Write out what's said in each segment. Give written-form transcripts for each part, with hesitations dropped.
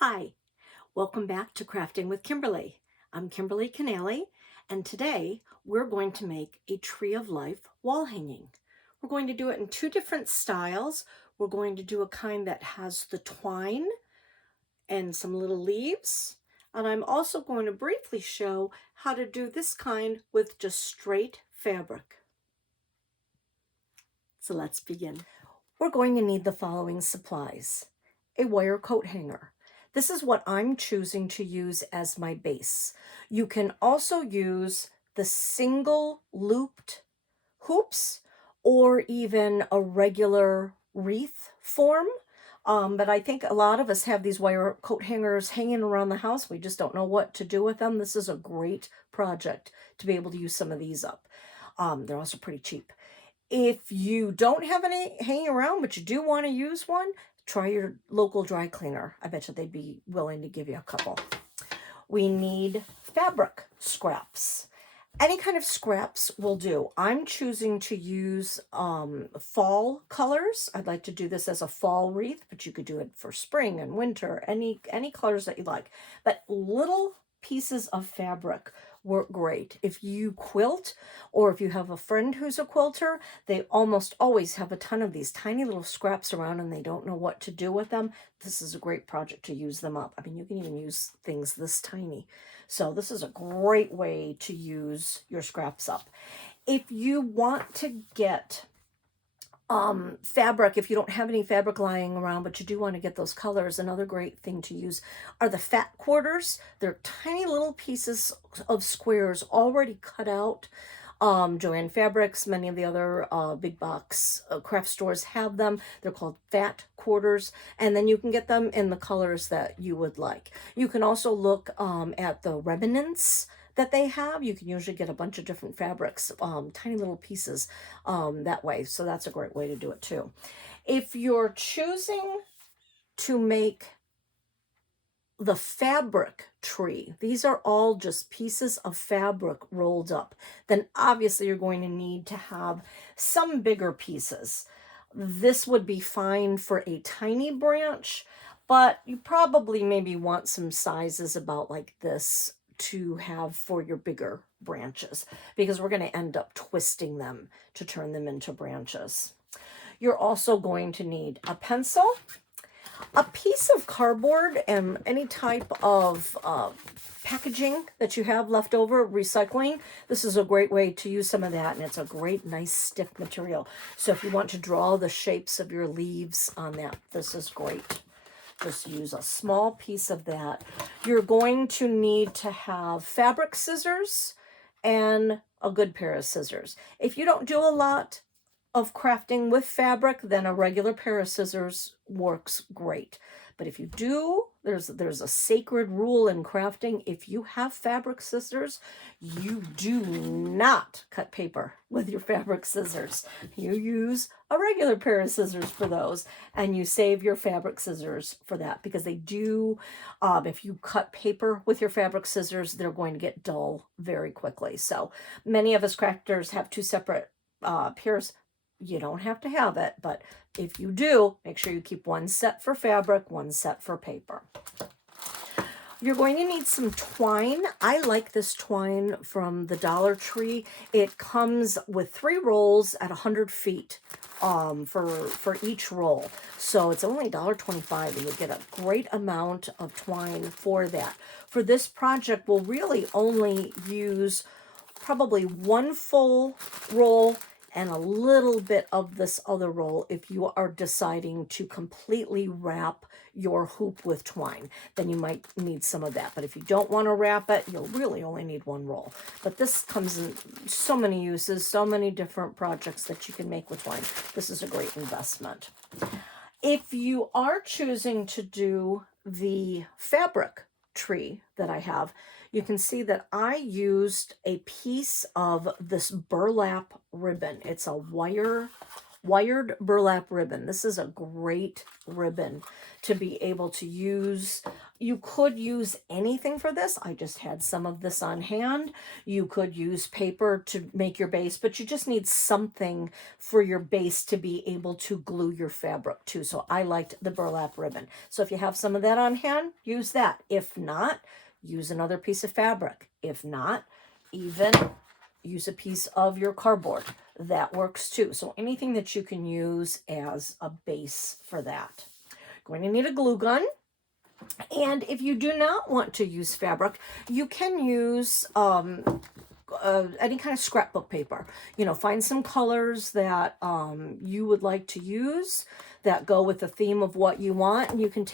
Hi, welcome back to Crafting with Kimberly. I'm Kimberly Canale, and today we're going to make a tree of life wall hanging. We're going to do it in two different styles. We're going to do a kind that has the twine and some little leaves, and I'm also going to briefly show how to do this kind with just straight fabric. So let's begin. We're going to need the following supplies: a wire coat hanger. This is what I'm choosing to use as my base. You can also use the single looped hoops or even a regular wreath form. But I think a lot of us have these wire coat hangers hanging around the house. We just don't know what to do with them. This is a great project to be able to use some of these up. They're also pretty cheap. If you don't have any hanging around, but you do want to use one, try your local dry cleaner. I bet you they'd be willing to give you a couple. We need fabric scraps. Any kind of scraps will do. I'm choosing to use fall colors. I'd like to do this as a fall wreath, but you could do it for spring and winter, any colors that you like. But little pieces of fabric work great. If you quilt, or if you have a friend who's a quilter, they almost always have a ton of these tiny little scraps around and they don't know what to do with them. This is a great project to use them up. I mean, you can even use things this tiny. So this is a great way to use your scraps up. If you want to get fabric, if you don't have any fabric lying around, but you do want to get those colors, another great thing to use are the fat quarters. They're tiny little pieces of squares already cut out. Joann Fabrics, many of the other big box craft stores have them. They're called fat quarters, and then you can get them in the colors that you would like. You can also look at the remnants that they have. You can usually get a bunch of different fabrics, tiny little pieces that way. So that's a great way to do it too. If you're choosing to make the fabric tree, these are all just pieces of fabric rolled up, then obviously you're going to need to have some bigger pieces. This would be fine for a tiny branch, but you probably maybe want some sizes about like this to have for your bigger branches, because we're going to end up twisting them to turn them into branches. You're also going to need a pencil, a piece of cardboard, and any type of packaging that you have left over, recycling. This is a great way to use some of that, and it's a great, nice, stiff material. So if you want to draw the shapes of your leaves on that, this is great. Just use a small piece of that. You're going to need to have fabric scissors and a good pair of scissors. If you don't do a lot of crafting with fabric, then a regular pair of scissors works great. But if you do, there's a sacred rule in crafting. If you have fabric scissors, you do not cut paper with your fabric scissors. You use a regular pair of scissors for those, and you save your fabric scissors for that, because they do, if you cut paper with your fabric scissors, they're going to get dull very quickly. So many of us crafters have two separate pairs. You don't have to have it, but if you do, make sure you keep one set for fabric, one set for paper. You're going to need some twine. I like this twine from the Dollar Tree. It comes with 3 rolls at 100 feet for each roll. So it's only $1.25, and you get a great amount of twine for that. For this project, we'll really only use probably 1 full roll and a little bit of this other roll if you are deciding to completely wrap your hoop with twine. Then you might need some of that. But if you don't want to wrap it, you'll really only need 1 roll. But this comes in so many uses, so many different projects that you can make with twine. This is a great investment. If you are choosing to do the fabric tree that I have, you can see that I used a piece of this burlap ribbon. It's a wire wired burlap ribbon. This is a great ribbon to be able to use. You could use anything for this. I just had some of this on hand. You could use paper to make your base, but you just need something for your base to be able to glue your fabric to. So I liked the burlap ribbon. So if you have some of that on hand, use that. If not, use another piece of fabric. If not, even use a piece of your cardboard. That works too. So anything that you can use as a base for that. Going to need a glue gun. And if you do not want to use fabric, you can use any kind of scrapbook paper. You know, find some colors that you would like to use that go with the theme of what you want, and you can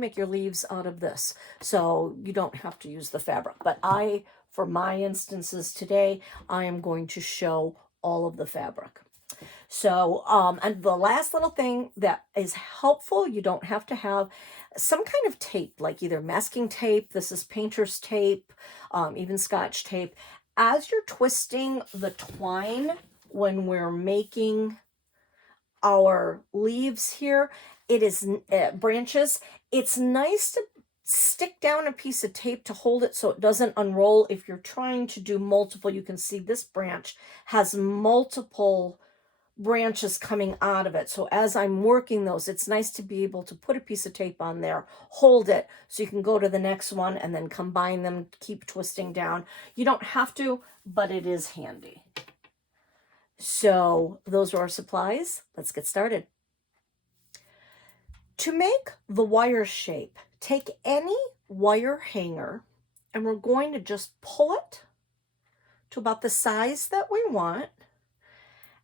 make your leaves out of this, so you don't have to use the fabric. But for my instances today, I am going to show all of the fabric. So, and the last little thing that is helpful, you don't have to have some kind of tape, like either masking tape, this is painter's tape, even Scotch tape. As you're twisting the twine, when we're making our leaves here, it is branches, it's nice to stick down a piece of tape to hold it so it doesn't unroll. If you're trying to do multiple, you can see this branch has multiple branches coming out of it. So as I'm working those, it's nice to be able to put a piece of tape on there, hold it, so you can go to the next one and then combine them, keep twisting down. You don't have to, but it is handy. So those are our supplies. Let's get started. To make the wire shape, take any wire hanger and we're going to just pull it to about the size that we want,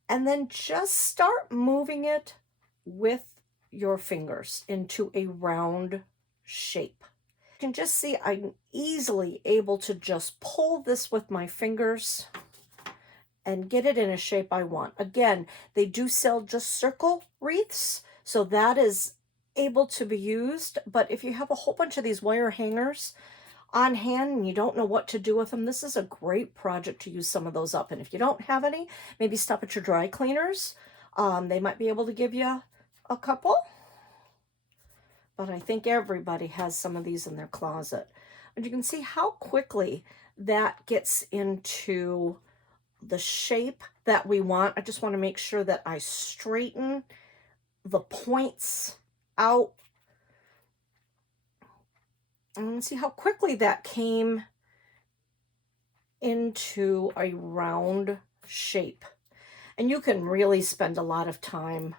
and then just start moving it with your fingers into a round shape. You can just see I'm easily able to just pull this with my fingers and get it in a shape I want. Again, they do sell just circle wreaths, so that is able to be used. But if you have a whole bunch of these wire hangers on hand and you don't know what to do with them, this is a great project to use some of those up. And if you don't have any, maybe stop at your dry cleaners. They might be able to give you a couple. But I think everybody has some of these in their closet. And you can see how quickly that gets into the shape that we want. I just want to make sure that I straighten the points out. And see how quickly that came into a round shape. And you can really spend a lot of time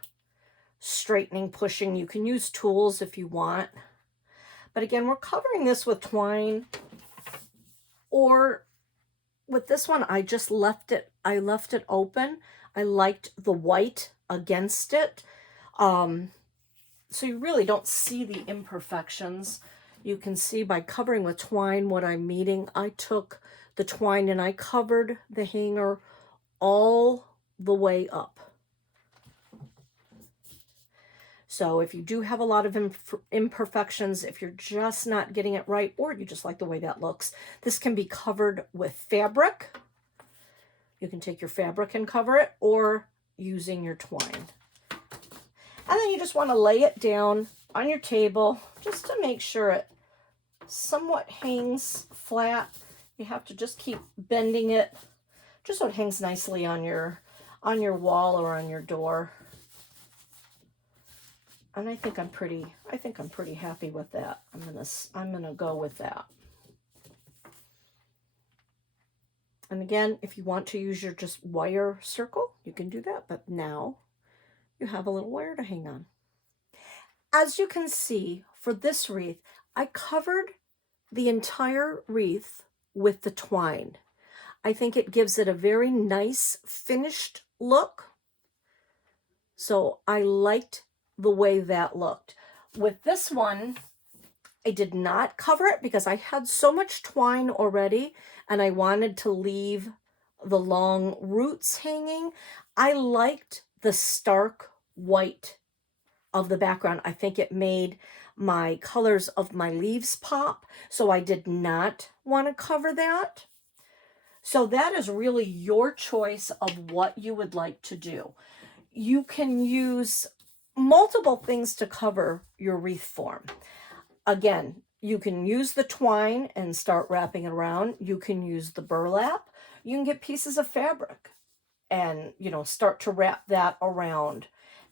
straightening, pushing. You can use tools if you want. But again, we're covering this with twine, or with this one, I just left it open. I liked the white against it. So you really don't see the imperfections. You can see by covering with twine what I'm meaning. I took the twine and I covered the hanger all the way up. So if you do have a lot of imperfections, if you're just not getting it right, or you just like the way that looks, this can be covered with fabric. You can take your fabric and cover it, or using your twine. And then you just want to lay it down on your table just to make sure it somewhat hangs flat. You have to just keep bending it just so it hangs nicely on your wall or on your door. And I think I'm pretty happy with that. I'm gonna go with that. And again, if you want to use your just wire circle, you can do that. But now you have a little wire to hang on. As you can see, for this wreath, I covered the entire wreath with the twine. I think it gives it a very nice finished look. So I liked the way that looked. With this one, I did not cover it because I had so much twine already and I wanted to leave the long roots hanging. I liked the stark white of the background. I think it made my colors of my leaves pop, so I did not want to cover that. So that is really your choice of what you would like to do. you can use multiple things to cover your wreath form. Again, you can use the twine and start wrapping it around. You can use the burlap. You can get pieces of fabric and, you know, start to wrap that around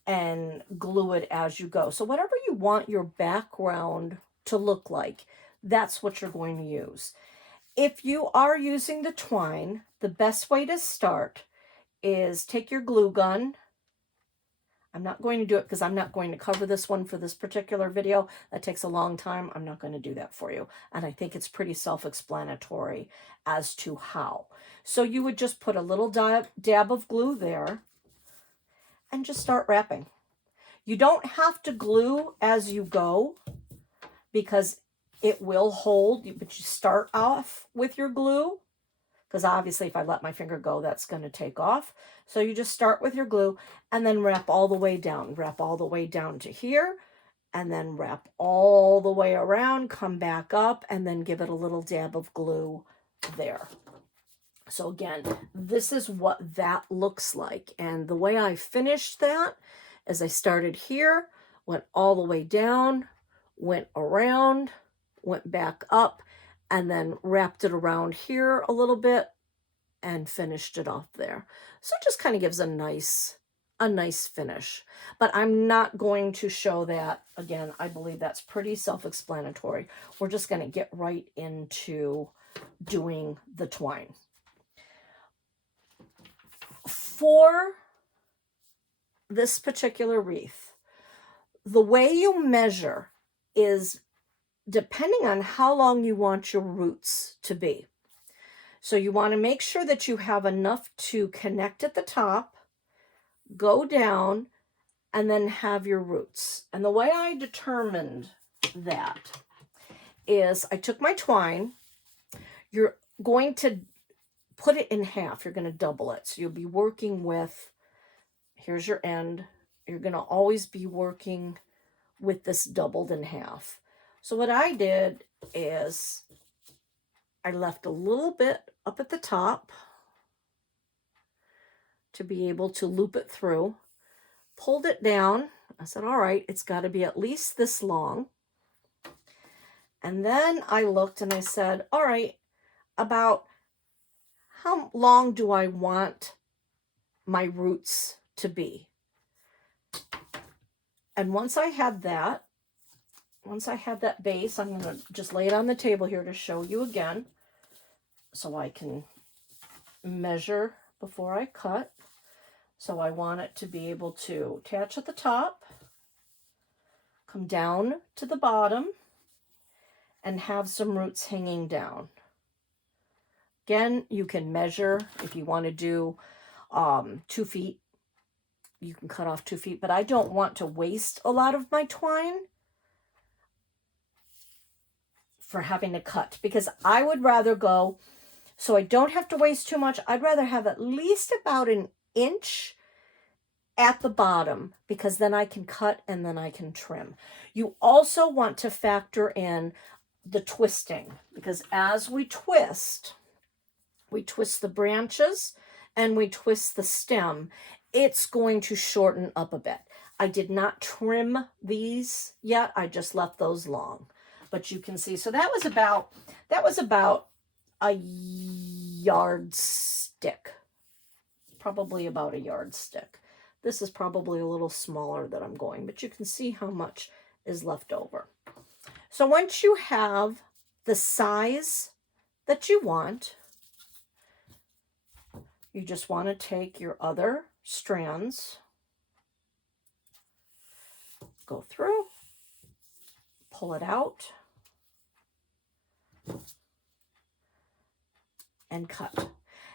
and glue it as you go. So whatever you want your background to look like, that's what you're going to use. If you are using the twine, the best way to start is take your glue gun. I'm not going to do it because I'm not going to cover this one for this particular video. That takes a long time. I'm not going to do that for you. And I think it's pretty self-explanatory as to how. So you would just put a little dab of glue there and just start wrapping. You don't have to glue as you go because it will hold, but you start off with your glue. Because obviously if I let my finger go, that's going to take off. So you just start with your glue and then wrap all the way down. Wrap all the way down to here and then wrap all the way around, come back up, and then give it a little dab of glue there. So again, this is what that looks like. And the way I finished that is I started here, went all the way down, went around, went back up, and then wrapped it around here a little bit and finished it off there. So it just kind of gives a nice finish. But I'm not going to show that. Again, I believe that's pretty self-explanatory. We're just going to get right into doing the twine. For this particular wreath, the way you measure is depending on how long you want your roots to be. So you want to make sure that you have enough to connect at the top, go down, and then have your roots. And the way I determined that is I took my twine. You're going to put it in half. You're going to double it. So you'll be working with, here's your end. You're going to always be working with this doubled in half. So what I did is I left a little bit up at the top to be able to loop it through, pulled it down. I said, all right, it's got to be at least this long. And then I looked and I said, all right, about how long do I want my roots to be? And once I had that base, I'm going to just lay it on the table here to show you again so I can measure before I cut. So I want it to be able to attach at the top, come down to the bottom, and have some roots hanging down. Again, you can measure if you want to do 2 feet. You can cut off 2 feet, but I don't want to waste a lot of my twine for having to cut, because I would rather go, so I don't have to waste too much. I'd rather have at least about an inch at the bottom, because then I can cut and then I can trim. You also want to factor in the twisting, because as we twist the branches and we twist the stem, it's going to shorten up a bit. I did not trim these yet. I just left those long. But you can see, so that was about a yardstick. Probably about a yardstick. This is probably a little smaller that I'm going, but you can see how much is left over. So once you have the size that you want, you just want to take your other strands, go through, pull it out, and cut.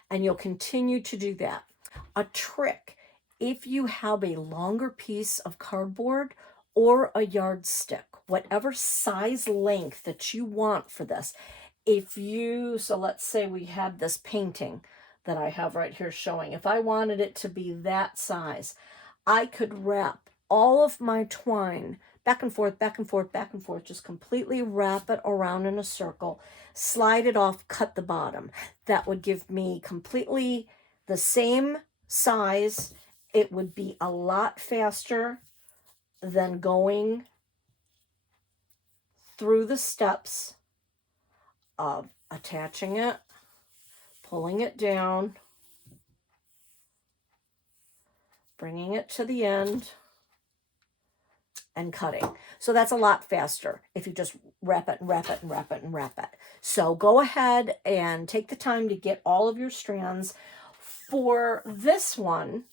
And you'll continue to do that. A trick, if you have a longer piece of cardboard or a yardstick, whatever size length that you want for this, so let's say we had this painting that I have right here showing. If I wanted it to be that size, I could wrap all of my twine back and forth, back and forth, back and forth, just completely wrap it around in a circle, slide it off, cut the bottom. That would give me completely the same size it would be a lot faster than going through the steps of attaching it, pulling it down, bringing it to the end, and cutting. So that's a lot faster if you just wrap it and wrap it and wrap it and wrap it. So go ahead and take the time to get all of your strands. For this one,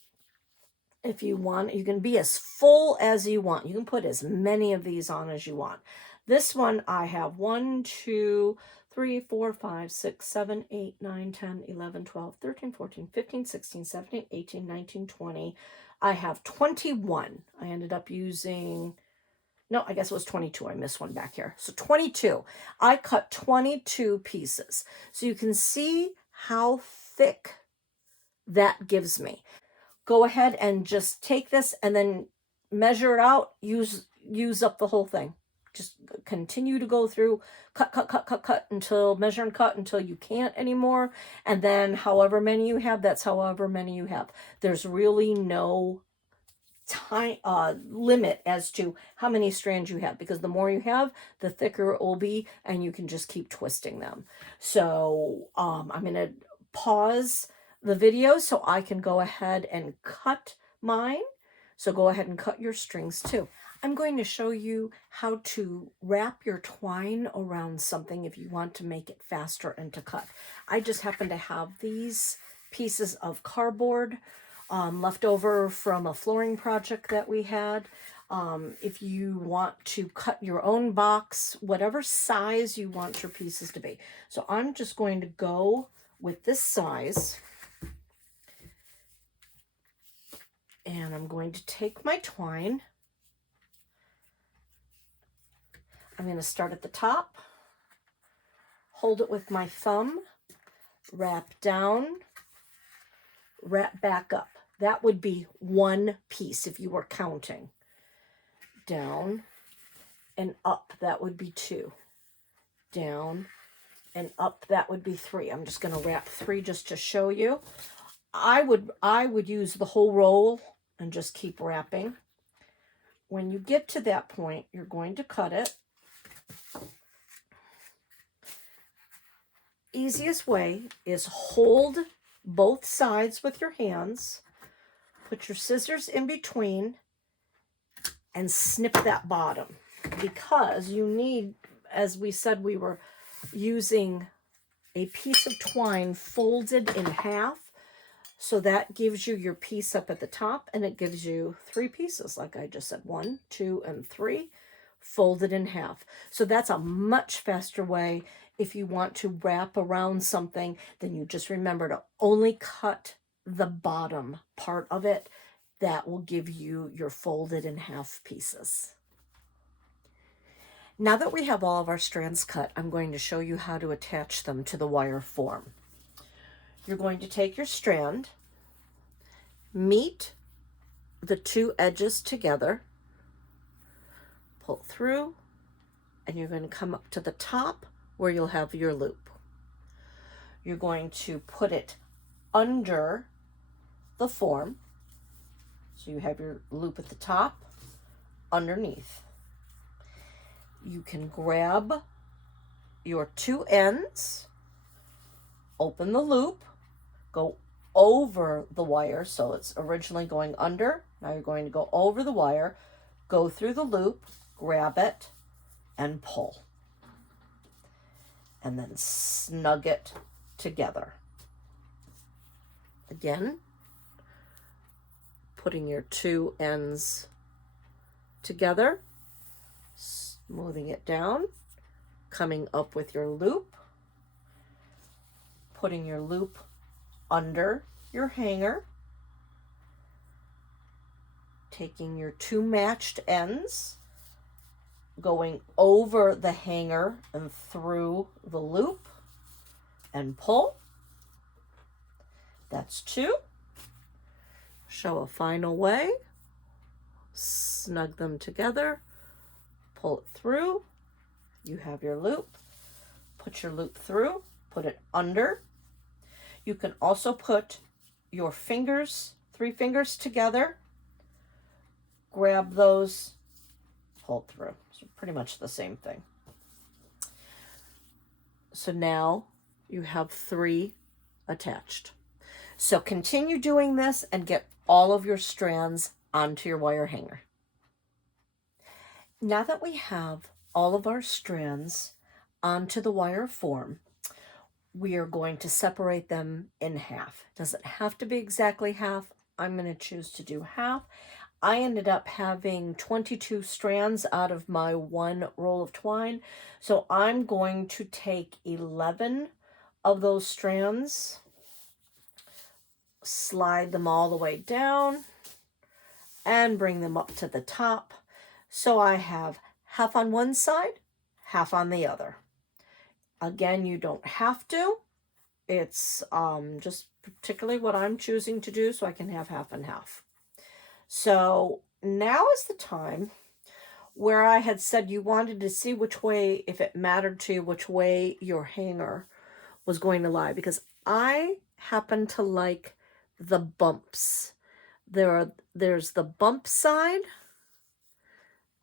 if you want, you can be as full as you want. You can put as many of these on as you want. This one I have 1, 2, 3, 4, 5, 6, 7, 8, 9, 10, 11, 12, 13, 14, 15, 16, 17, 18, 19, 20. I have 21. I ended up using, no, I guess it was 22. I missed one back here. So 22. I cut 22 pieces. So you can see how thick that gives me. Go ahead and just take this and then measure it out. Use up the whole thing. Just continue to go through, cut until, measure and cut until you can't anymore. And then however many you have, that's however many you have. There's really no time limit as to how many strands you have, because the more you have, the thicker it will be, and you can just keep twisting them. So I'm going to pause the video so I can go ahead and cut mine. So go ahead and cut your strings too. I'm going to show you how to wrap your twine around something if you want to make it faster and to cut. I just happen to have these pieces of cardboard left over from a flooring project that we had. If you want to cut your own box, whatever size you want your pieces to be. So I'm just going to go with this size. And I'm going to take my twine. I'm going to start at the top, hold it with my thumb, wrap down, wrap back up. That would be one piece if you were counting. Down and up, that would be 2. Down and up, that would be 3. I'm just going to wrap 3 just to show you. I would use the whole roll and just keep wrapping. When you get to that point, you're going to cut it. Easiest way is hold both sides with your hands, put your scissors in between, and snip that bottom, because you need, as we said, we were using a piece of twine folded in half. So that gives you your piece up at the top, and it gives you 3 pieces, like I just said, 1, 2, and 3, folded in half. So that's a much faster way. If you want to wrap around something, then you just remember to only cut the bottom part of it. That will give you your folded in half pieces. Now that we have all of our strands cut, I'm going to show you how to attach them to the wire form. You're going to take your strand, meet the 2 edges together, pull through, and you're going to come up to the top where you'll have your loop. You're going to put it under the form. So you have your loop at the top, underneath. You can grab your 2 ends, open the loop, go over the wire. So it's originally going under. Now you're going to go over the wire, go through the loop, grab it, and pull. And then snug it together. Again, putting your 2 ends together, smoothing it down, coming up with your loop, putting your loop under your hanger, taking your 2 matched ends, going over the hanger and through the loop, and pull. That's 2. Show a final way. Snug them together, pull it through. You have your loop. Put your loop through, put it under. You can also put your fingers 3 fingers together, grab those, pull through. So pretty much the same thing. So now you have 3 attached. So continue doing this and get all of your strands onto your wire hanger. Now that we have all of our strands onto the wire form, we are going to separate them in half. Doesn't have to be exactly half. I'm going to choose to do half. I ended up having 22 strands out of my 1 roll of twine. So I'm going to take 11 of those strands, slide them all the way down, and bring them up to the top. So I have half on one side, half on the other. Again, you don't have to. It's just particularly what I'm choosing to do so I can have half and half. So now is the time where I had said you wanted to see which way, if it mattered to you, which way your hanger was going to lie, because I happen to like the bumps. There's the bump side,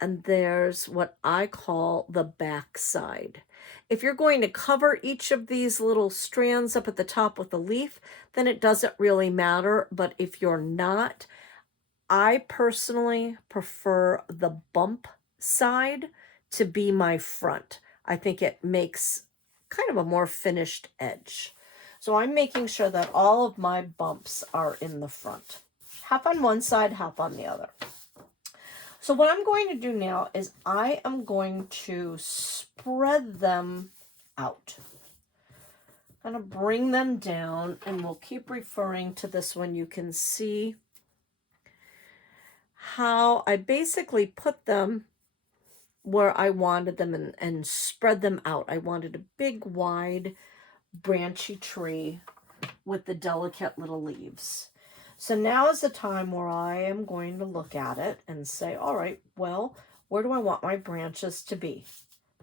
and there's what I call the back side. If you're going to cover each of these little strands up at the top with a leaf, then it doesn't really matter. But if you're not, I personally prefer the bump side to be my front. I think it makes kind of a more finished edge. So I'm making sure that all of my bumps are in the front. Half on one side, half on the other. So what I'm going to do now is I am going to spread them out. I'm going to bring them down, and we'll keep referring to this when you can see how I basically put them where I wanted them and spread them out. I wanted a big, wide, branchy tree with the delicate little leaves. So now is the time where I am going to look at it and say, all right, well, where do I want my branches to be?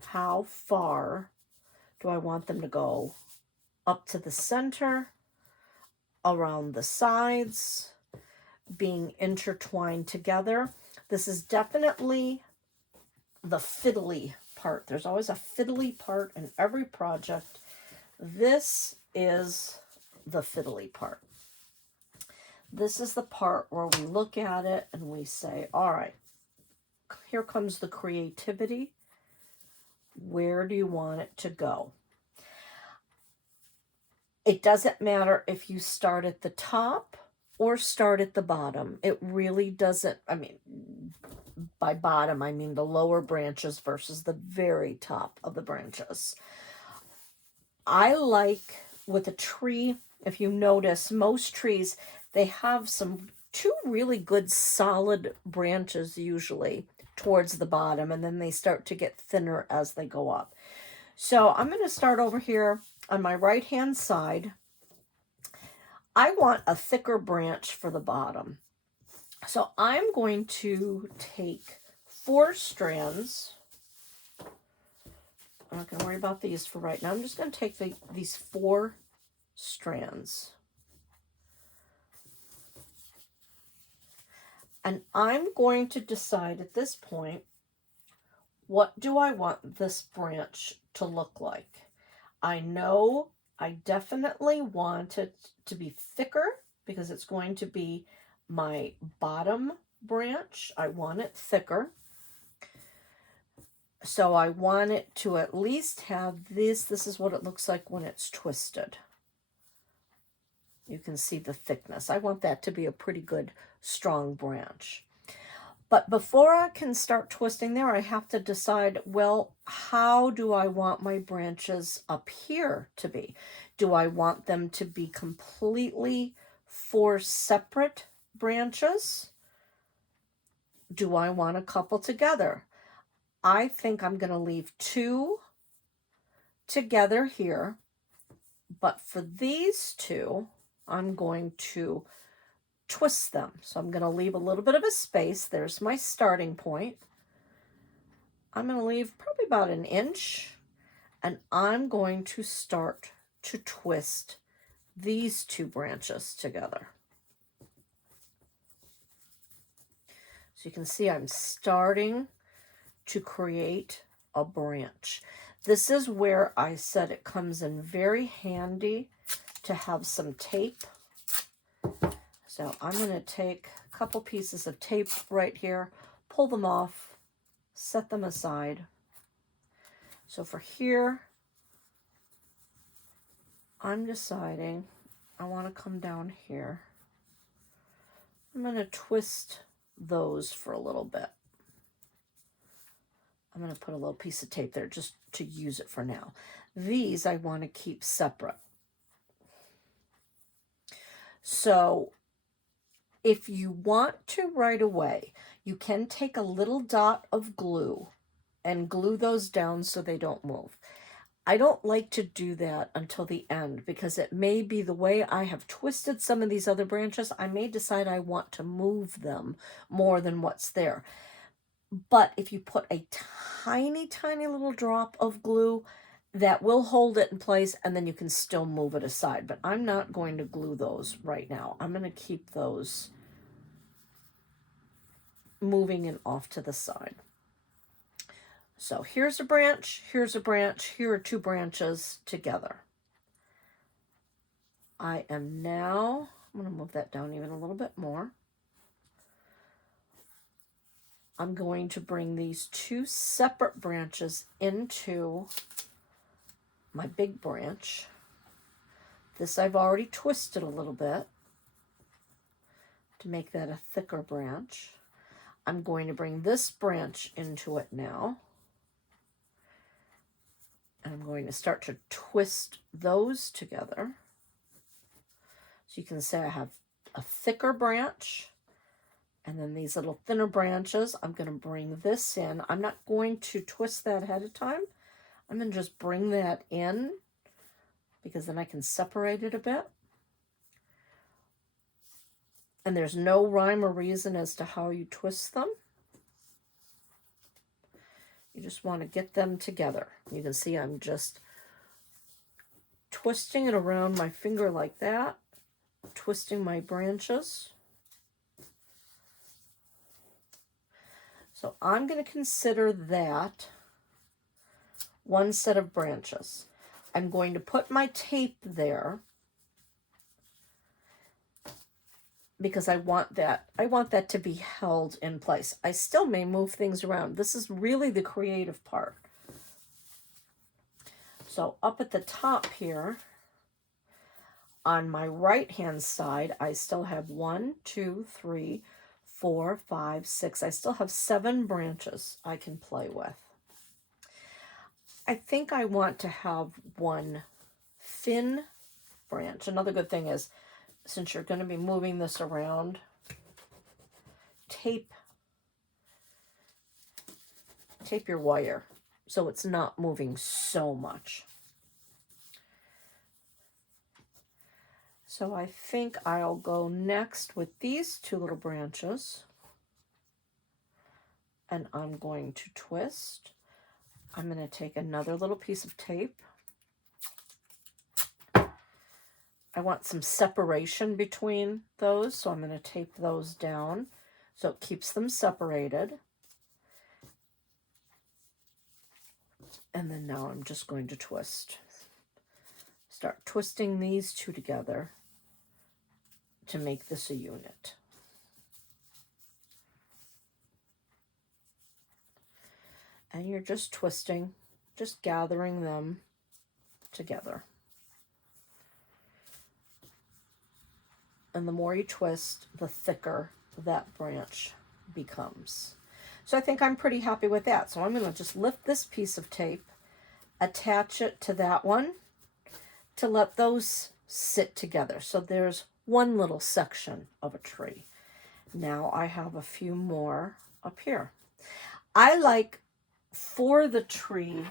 How far do I want them to go? Up to the center, around the sides, being intertwined together. This is definitely the fiddly part. There's always a fiddly part in every project. This is the fiddly part. This is the part where we look at it and we say, all right, here comes the creativity. Where do you want it to go? It doesn't matter if you start at the top or start at the bottom. It really doesn't, I mean, by bottom, I mean the lower branches versus the very top of the branches. I like with a tree, if you notice, most trees, they have two really good solid branches usually towards the bottom, and then they start to get thinner as they go up. So I'm going to start over here on my right hand side. I want a thicker branch for the bottom. So I'm going to take 4 strands. I'm not going to worry about these for right now. I'm just going to take these 4 strands. And I'm going to decide at this point, what do I want this branch to look like? I know I definitely want it to be thicker because it's going to be my bottom branch. I want it thicker. So I want it to at least have this. This is what it looks like when it's twisted. You can see the thickness. I want that to be a pretty good, strong branch. But before I can start twisting there, I have to decide, well, how do I want my branches up here to be? Do I want them to be completely 4 separate branches? Do I want a couple together? I think I'm going to leave 2 together here. But for these 2, I'm going to twist them. So I'm going to leave a little bit of a space. There's my starting point. I'm going to leave probably about 1 inch, and I'm going to start to twist these 2 branches together. So you can see I'm starting to create a branch. This is where I said it comes in very handy to have some tape. So I'm going to take a couple pieces of tape right here, pull them off, set them aside. So for here, I'm deciding I want to come down here. I'm going to twist those for a little bit. I'm going to put a little piece of tape there just to use it for now. These I want to keep separate. So if you want to right away, you can take a little dot of glue and glue those down so they don't move. I don't like to do that until the end because it may be the way I have twisted some of these other branches. I may decide I want to move them more than what's there. But if you put a tiny, tiny little drop of glue, that will hold it in place and then you can still move it aside. But I'm not going to glue those right now. I'm going to keep those moving and off to the side. So here's a branch, here's a branch, here are two branches together. I'm going to move that down even a little bit more. I'm going to bring these two separate branches into my big branch. This I've already twisted a little bit to make that a thicker branch. I'm going to bring this branch into it now. And I'm going to start to twist those together. So you can see I have a thicker branch and then these little thinner branches. I'm going to bring this in. I'm not going to twist that ahead of time. I'm going to just bring that in because then I can separate it a bit. And there's no rhyme or reason as to how you twist them. You just want to get them together. You can see I'm just twisting it around my finger like that, twisting my branches. So I'm going to consider that one set of branches. I'm going to put my tape there because I want that to be held in place. I still may move things around. This is really the creative part. So up at the top here, on my right hand side, I still have 1, 2, 3, 4, 5, 6. I still have 7 branches I can play with. I think I want to have one thin branch. Another good thing is, since you're going to be moving this around, tape your wire so it's not moving so much. So I think I'll go next with these two little branches, and I'm going to twist. I'm going to take another little piece of tape. I want some separation between those, so I'm going to tape those down so it keeps them separated. And then now I'm just going to twist. Start twisting these two together to make this a unit. And you're just twisting, just gathering them together. And the more you twist, the thicker that branch becomes. So I think I'm pretty happy with that. So I'm going to just lift this piece of tape, attach it to that one to let those sit together. So there's one little section of a tree. Now I have a few more up here. For the tree,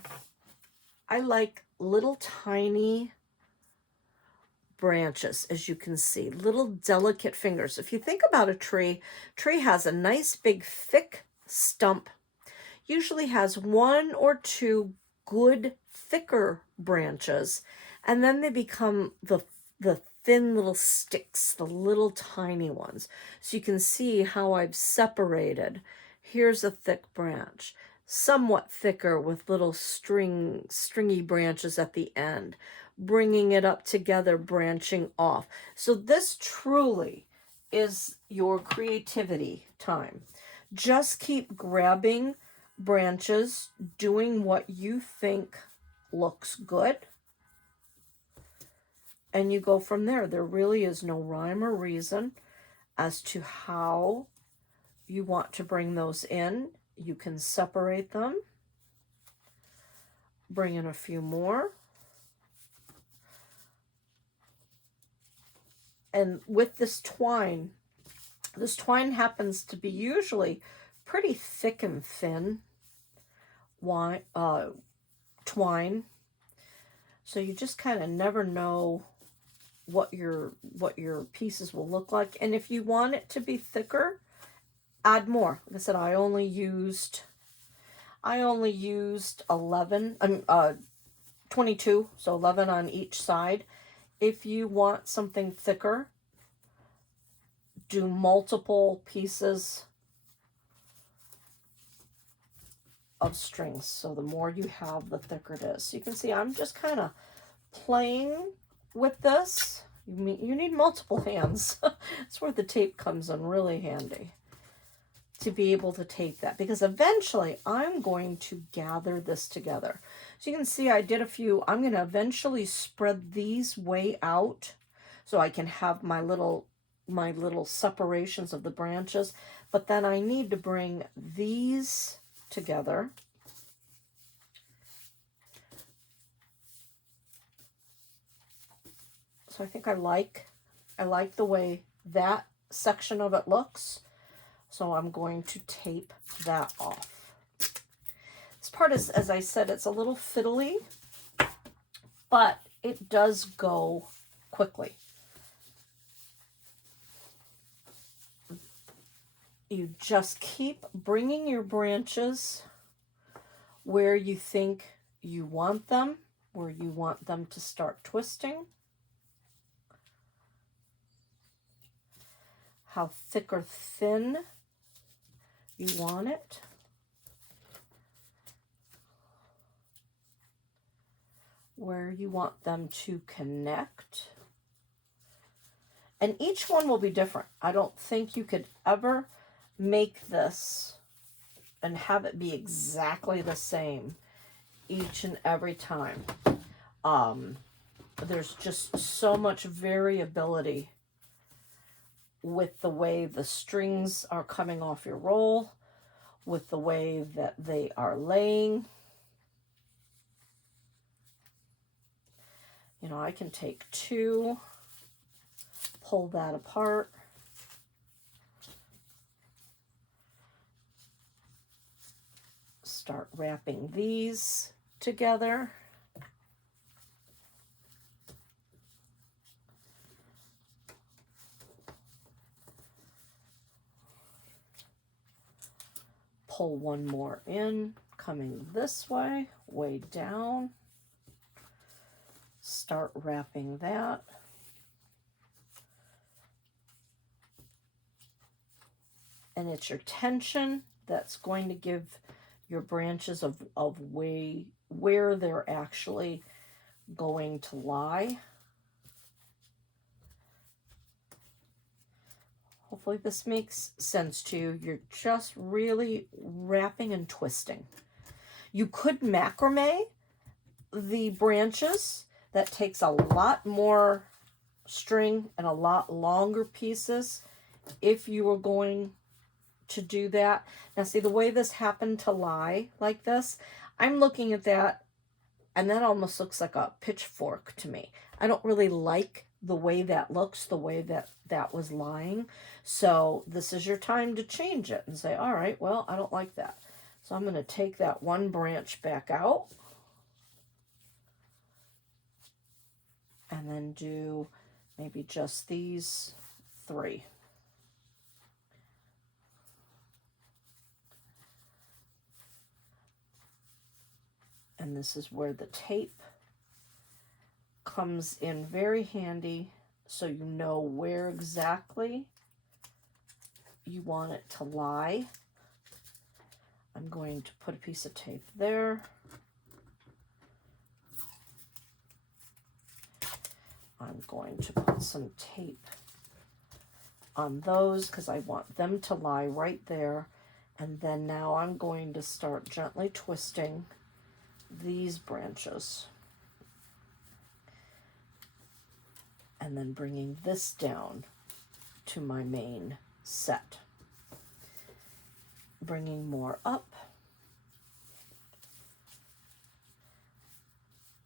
I like little tiny branches, as you can see, little delicate fingers. If you think about a tree has a nice big thick stump, usually has 1 or 2 good thicker branches, and then they become the the thin little sticks, the little tiny ones. So you can see how I've separated. Here's a thick branch, somewhat thicker with little stringy branches at the end, bringing it up together, branching off. So this truly is your creativity time. Just keep grabbing branches, doing what you think looks good, and you go from there. There really is no rhyme or reason as to how you want to bring those in. You can separate them, bring in a few more. And with this twine happens to be usually pretty thick and thin twine. So you just kind of never know what your pieces will look like. And if you want it to be thicker, add more. Like I said, I only used 22, so 11 on each side. If you want something thicker, do multiple pieces of strings. So the more you have, the thicker it is. So you can see I'm just kind of playing with this. You need multiple hands. That's where the tape comes in really handy, to be able to tape that, because eventually I'm going to gather this together. So you can see I did a few. I'm going to eventually spread these way out so I can have my little separations of the branches, but then I need to bring these together. So I think I like the way that section of it looks. So I'm going to tape that off. This part is, as I said, it's a little fiddly, but it does go quickly. You just keep bringing your branches where you think you want them, where you want them to start twisting. How thick or thin you want it. Where you want them to connect. And each one will be different. I don't think you could ever make this and have it be exactly the same each and every time. There's just so much variability with the way the strings are coming off your roll, with the way that they are laying. You know, I can take two, pull that apart, start wrapping these together. Pull one more in, coming this way, way down. Start wrapping that. And it's your tension that's going to give your branches of where they're actually going to lie. Hopefully this makes sense to you. You're just really wrapping and twisting. You could macrame the branches. That takes a lot more string and a lot longer pieces if you were going to do that. Now see, the way this happened to lie like this, I'm looking at that and that almost looks like a pitchfork to me. I don't really like the way that looks, the way that that was lying. So this is your time to change it and say, all right, well, I don't like that. So I'm going to take that one branch back out and then do maybe just these three. And this is where the tape comes in very handy so you know where exactly you want it to lie. I'm going to put a piece of tape there. I'm going to put some tape on those because I want them to lie right there. And then now I'm going to start gently twisting these branches. And then bringing this down to my main set. Bringing more up.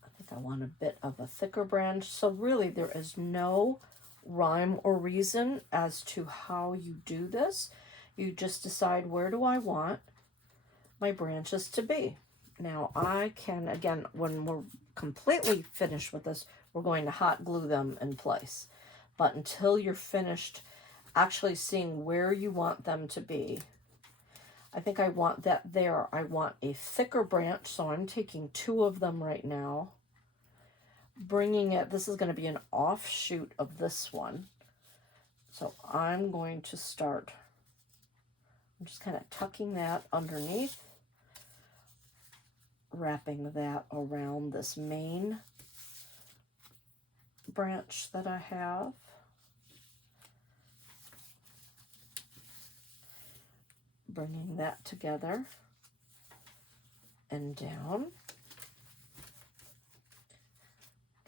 I think I want a bit of a thicker branch. So really there is no rhyme or reason as to how you do this. You just decide, where do I want my branches to be? Now I can, again, when we're completely finished with this, we're going to hot glue them in place. But until you're finished actually seeing where you want them to be, I think I want that there. I want a thicker branch, so I'm taking 2 of them right now. Bringing it, this is going to be an offshoot of this one. So I'm going to start, I'm just kind of tucking that underneath, wrapping that around this main branch that I have. Bringing that together and down.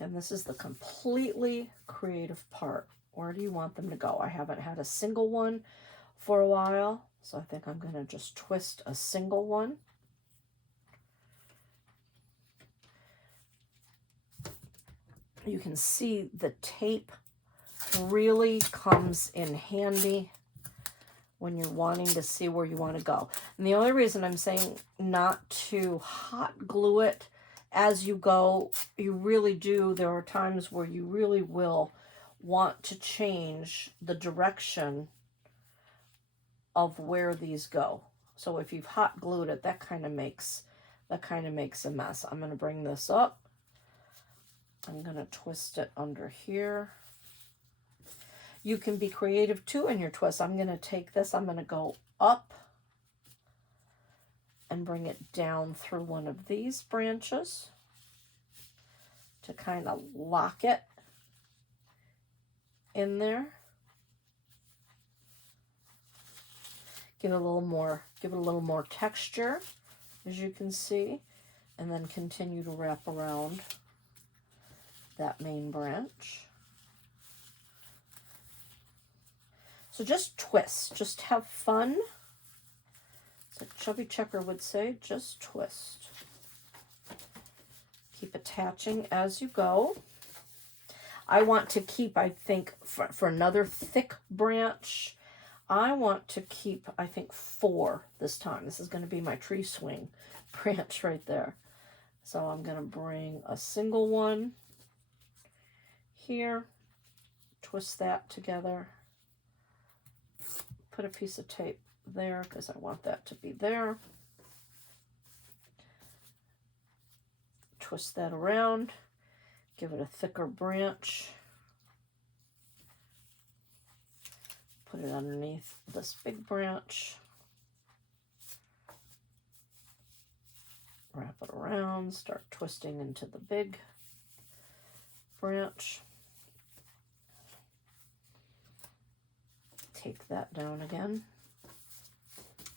And this is the completely creative part. Where do you want them to go? I haven't had a single one for a while, so I think I'm going to just twist a single one. You can see the tape really comes in handy when you're wanting to see where you want to go. And the only reason I'm saying not to hot glue it as you go, you really do, there are times where you really will want to change the direction of where these go. So if you've hot glued it, that kind of makes a mess. I'm going to bring this up. I'm going to twist it under here. You can be creative too in your twist. I'm going to take this, I'm going to go up and bring it down through one of these branches to kind of lock it in there. Give it a little more texture, as you can see, and then continue to wrap around that main branch. So just twist, just have fun. As a chubby checker would say, just twist. Keep attaching as you go. I want to keep, I think, for another thick branch, I want to keep, I think, 4 this time. This is going to be my tree swing branch right there. So I'm going to bring a single one here, twist that together, put a piece of tape there because I want that to be there. Twist that around, give it a thicker branch, put it underneath this big branch, wrap it around, start twisting into the big branch. Take that down again.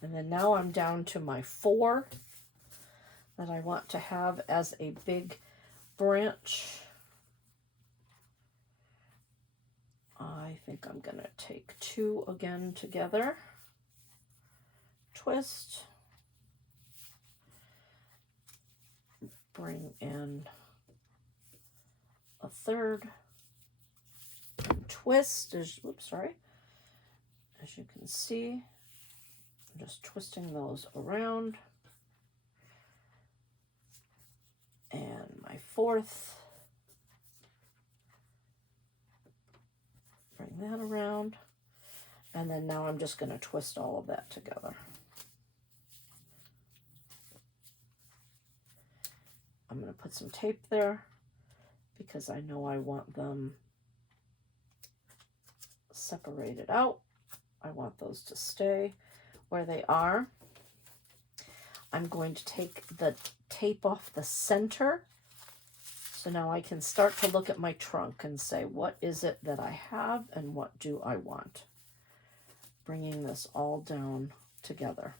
And then now I'm down to my 4 that I want to have as a big branch. I think I'm going to take 2 again together, twist, bring in a third, and twist. Oops, sorry. As you can see, I'm just twisting those around. And my 4th, bring that around. And then now I'm just going to twist all of that together. I'm going to put some tape there because I know I want them separated out. I want those to stay where they are. I'm going to take the tape off the center. So now I can start to look at my trunk and say, what is it that I have and what do I want? Bringing this all down together.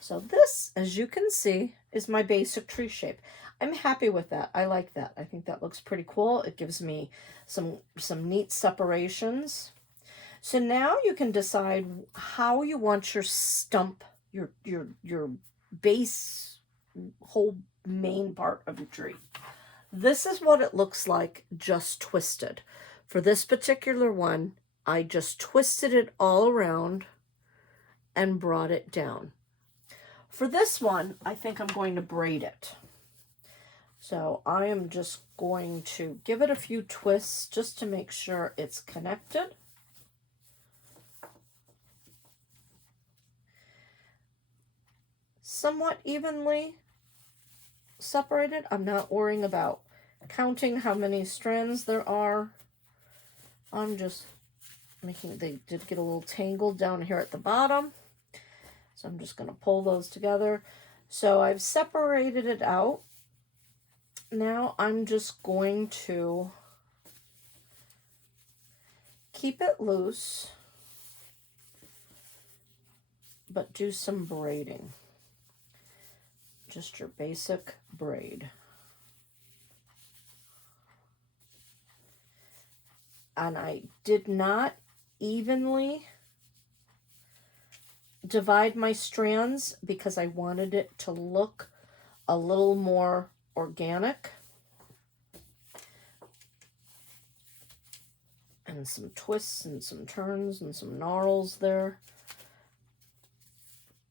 So this, as you can see, is my basic tree shape. I'm happy with that. I like that. I think that looks pretty cool. It gives me some neat separations. So now you can decide how you want your stump, your base, whole main part of your tree. This is what it looks like just twisted. For this particular one, I just twisted it all around and brought it down. For this one, I think I'm going to braid it. So I am just going to give it a few twists just to make sure it's connected. Somewhat evenly separated. I'm not worrying about counting how many strands there are. I'm just making, they did get a little tangled down here at the bottom. So I'm just going to pull those together. So I've separated it out. Now I'm just going to keep it loose, but do some braiding. Just your basic braid. And I did not evenly divide my strands because I wanted it to look a little more organic. And some twists and some turns and some gnarls there.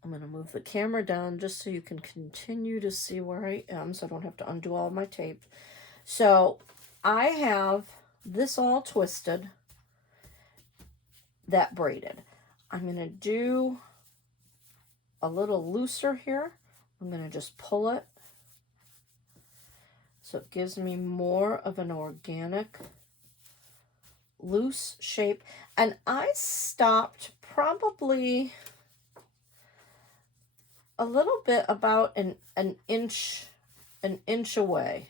I'm going to move the camera down just so you can continue to see where I am, so I don't have to undo all my tape. So I have this all twisted, that braided. I'm going to do a little looser here. I'm going to just pull it so it gives me more of an organic loose shape. And I stopped probably a little bit about an inch away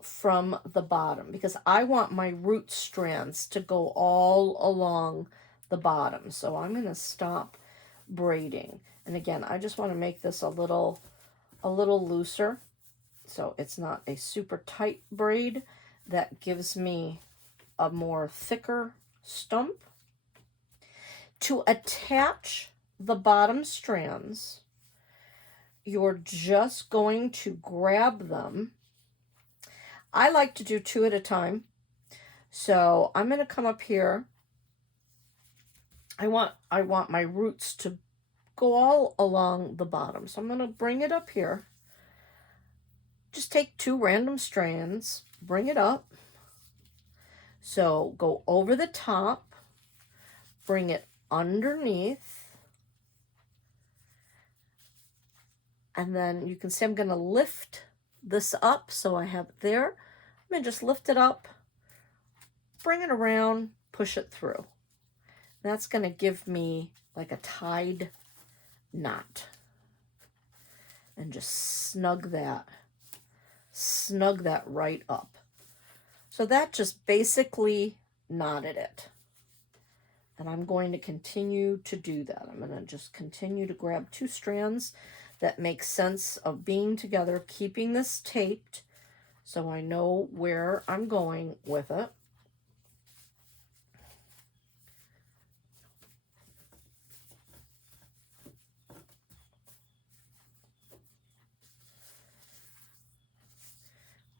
from the bottom because I want my root strands to go all along the bottom. So I'm going to stop braiding. And again, I just want to make this a little looser so it's not a super tight braid. That gives me a more thicker stump. To attach the bottom strands, you're just going to grab them. I like to do 2 at a time. So I'm going to come up here. I want my roots to go all along the bottom. So I'm going to bring it up here. Just take 2 random strands, bring it up. So go over the top, bring it underneath, and then you can see I'm going to lift this up so I have it there. I'm going to just lift it up, bring it around, push it through. That's going to give me like a tied knot. And just snug that right up. So that just basically knotted it. And I'm going to continue to do that. I'm going to just continue to grab 2 strands that make sense of being together, keeping this taped so I know where I'm going with it.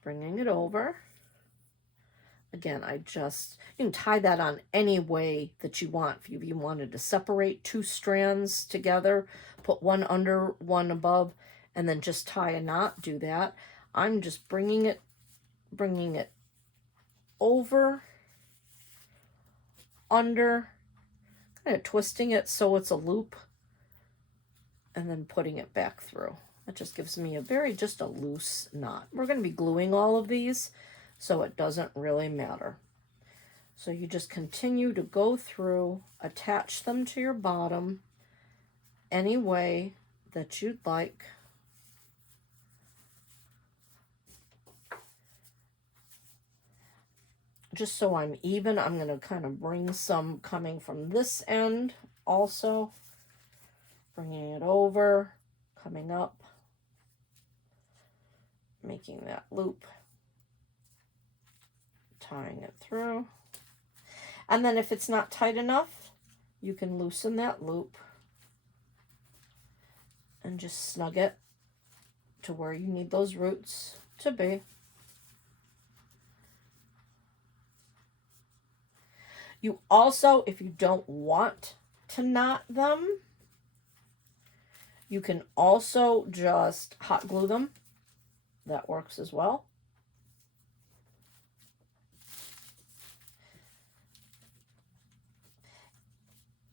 Bringing it over. Again, you can tie that on any way that you want. If you wanted to separate 2 strands together, put one under, one above, and then just tie a knot, do that. I'm just bringing it over, under, kind of twisting it so it's a loop. and then putting it back through. That just gives me just a loose knot. We're going to be gluing all of these, so it doesn't really matter. So you just continue to go through, attach them to your bottom any way that you'd like. Just so I'm even, I'm going to kind of bring some coming from this end also. Bringing it over, coming up, making that loop, tying it through. And then if it's not tight enough, you can loosen that loop and just snug it to where you need those roots to be. You also, if you don't want to knot them, you can also just hot glue them. That works as well.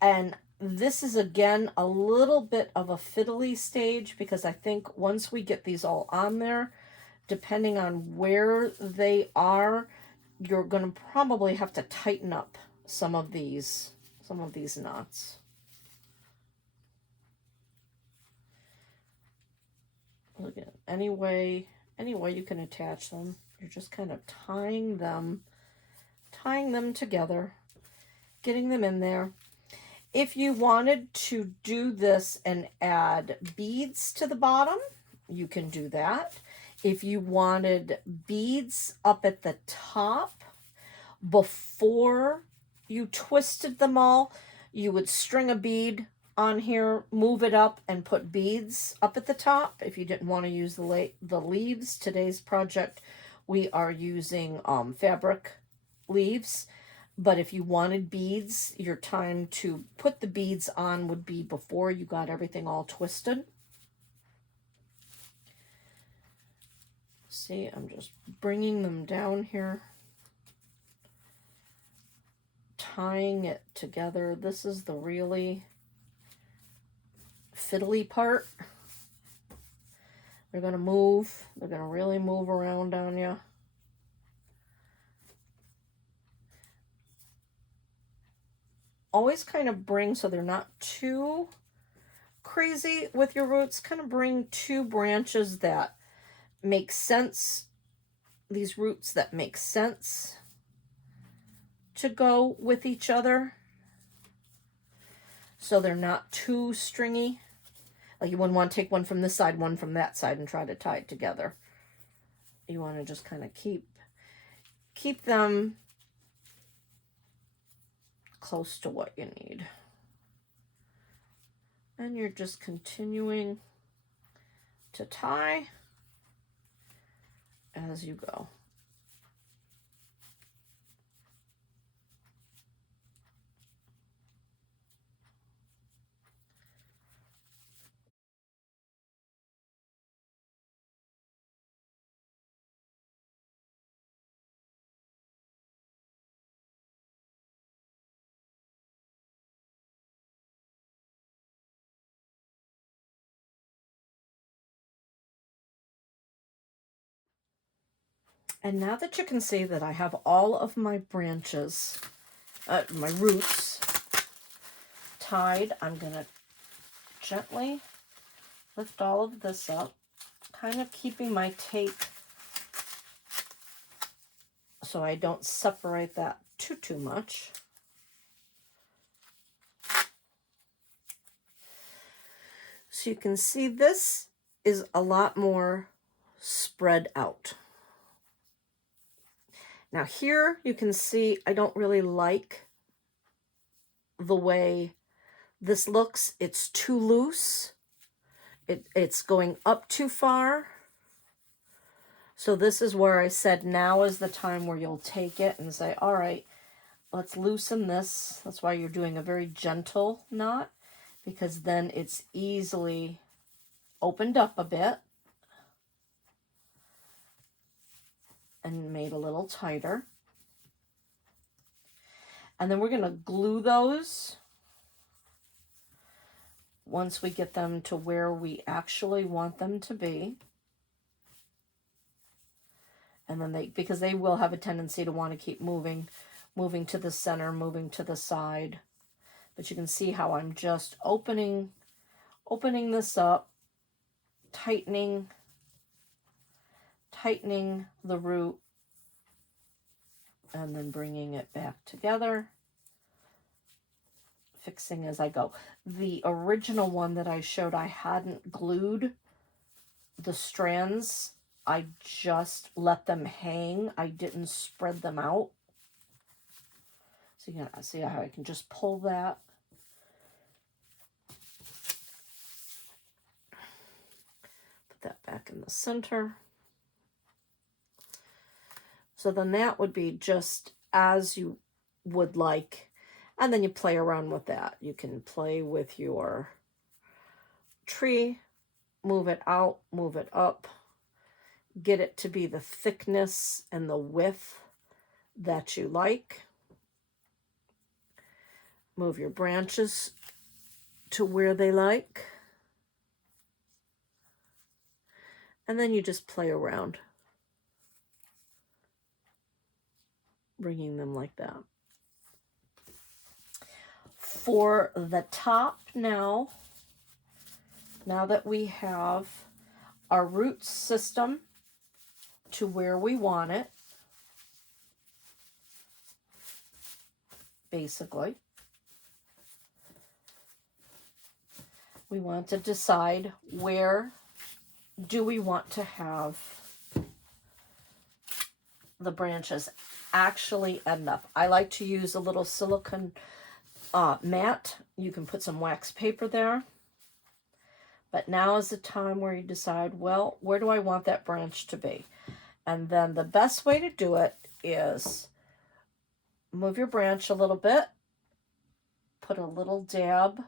And this is, again, a little bit of a fiddly stage, because I think once we get these all on there, depending on where they are, you're going to probably have to tighten up some of these knots. Look at any way you can attach them. You're just kind of tying them together, getting them in there. If you wanted to do this and add beads to the bottom, you can do that. If you wanted beads up at the top before you twisted them all, you would string a bead on here, move it up, and put beads up at the top. If you didn't want to use the leaves, today's project we are using fabric leaves. But if you wanted beads, your time to put the beads on would be before you got everything all twisted. See, I'm just bringing them down here, tying it together. This is the really fiddly part. They're going to really move around on you. Always kind of bring, so they're not too crazy with your roots, kind of bring two branches that make sense, these roots that make sense to go with each other, so they're not too stringy. Like, you wouldn't want to take one from this side, one from that side, and try to tie it together. You want to just kind of keep them close to what you need. And you're just continuing to tie as you go. And now that you can see that I have all of my branches, my roots tied, I'm going to gently lift all of this up, kind of keeping my tape so I don't separate that too much. So you can see this is a lot more spread out. Now here you can see I don't really like the way this looks. It's too loose. It's going up too far. So this is where I said now is the time where you'll take it and say, all right, let's loosen this. That's why you're doing a very gentle knot, because then it's easily opened up a bit and made a little tighter. And then we're going to glue those once we get them to where we actually want them to be, and then because they will have a tendency to want to keep moving to the center, moving to the side. But you can see how I'm just opening this up, tightening the root, and then bringing it back together, fixing as I go. The original one that I showed, I hadn't glued the strands. I just let them hang. I didn't spread them out. So you can see how I can just pull that. Put that back in the center. So then that would be just as you would like. And then you play around with that. You can play with your tree, move it out, move it up, get it to be the thickness and the width that you like. Move your branches to where they like. And then you just play around, bringing them like that. For the top now that we have our root system to where we want it, basically, we want to decide where do we want to have the branches actually end up. I like to use a little silicone mat. You can put some wax paper there. But now is the time where you decide, well, where do I want that branch to be? And then the best way to do it is move your branch a little bit, put a little dab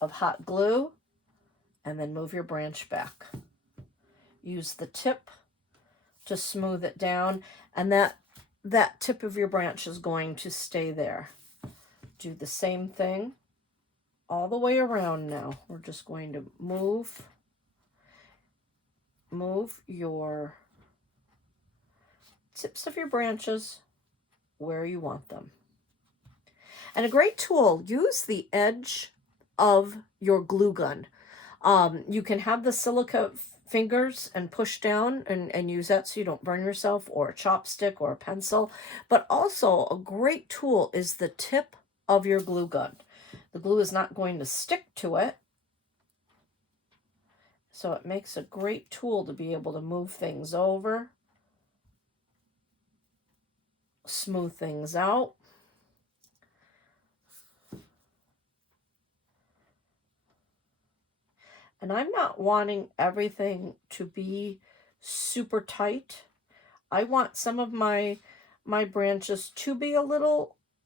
of hot glue, and then move your branch back. Use the tip to smooth it down, and that tip of your branch is going to stay there. Do the same thing all the way around now. We're just going to move your tips of your branches where you want them. And a great tool, use the edge of your glue gun. You can have the silica fingers and push down and use that so you don't burn yourself, or a chopstick or a pencil. But also a great tool is the tip of your glue gun. The glue is not going to stick to it, so it makes a great tool to be able to move things over, smooth things out. And I'm not wanting everything to be super tight. I want some of my branches to be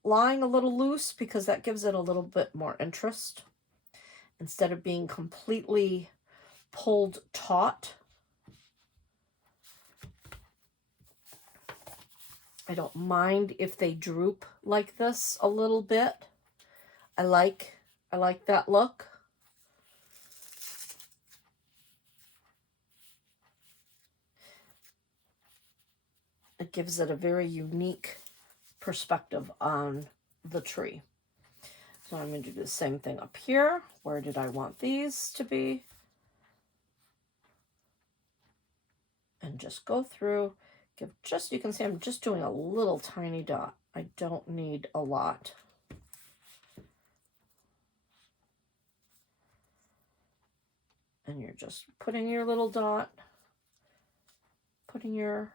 lying a little loose, because that gives it a little bit more interest instead of being completely pulled taut. I don't mind if they droop like this a little bit. I like that look. It gives it a very unique perspective on the tree. So I'm going to do the same thing up here. Where did I want these to be? And just go through, you can see I'm just doing a little tiny dot. I don't need a lot. And you're just putting your little dot, putting your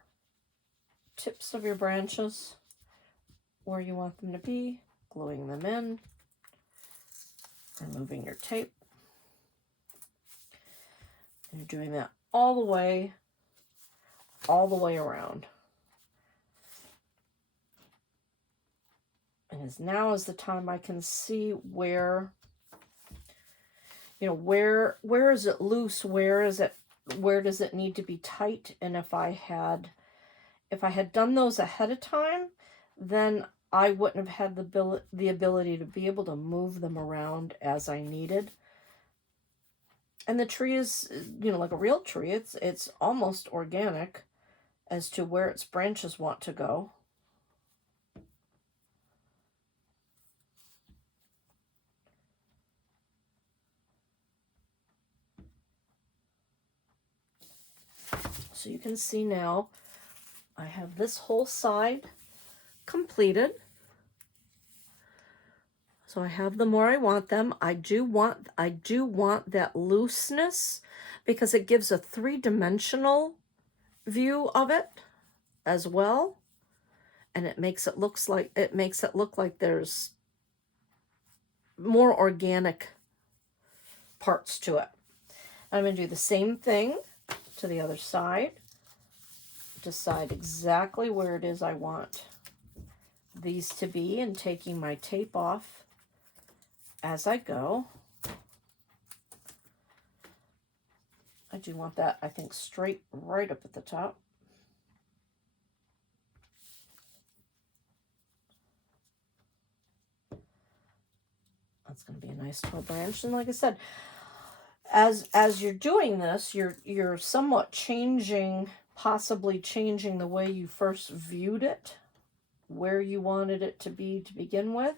tips of your branches where you want them to be, gluing them in, removing your tape. And you're doing that all the way around. And now is the time I can see where, where is it loose, where does it need to be tight? And if I had done those ahead of time, then I wouldn't have had the ability to be able to move them around as I needed. And the tree is, you know, like a real tree. It's almost organic as to where its branches want to go. So you can see now I have this whole side completed. So I have them where I want them. I do want that looseness because it gives a three-dimensional view of it as well. And it makes it look like there's more organic parts to it. I'm going to do the same thing to the other side. Decide exactly where it is I want these to be, and taking my tape off as I go. I do want that, I think, straight right up at the top. That's going to be a nice tall branch. And like I said, as you're doing this, you're somewhat possibly changing the way you first viewed it, where you wanted it to be to begin with.